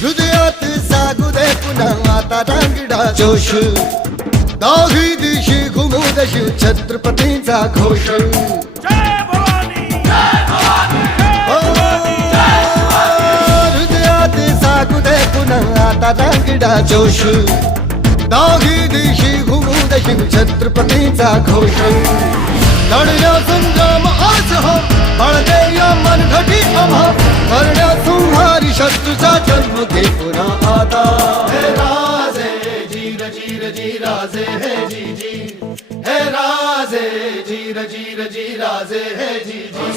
हृदयात जागू दे पुन्हा आता रांगडा जोश दाही दिशी घुमू दे शिव छत्रपतींचा घोष हृदयात जागू दे पुन्हा आता रांगडा जोश दाही दिशी घुमू दे शिव छत्रपतींचा घोष लढण्या संग्राम आज हो बळदे या मनघटी आम्हा करण्या संहारी शत्रूचा जन्म घे पुन्हा आता हे राजे जीर जीर जी राजे हे जी जी हे राजे जीर जीर जी राजे हे जी जी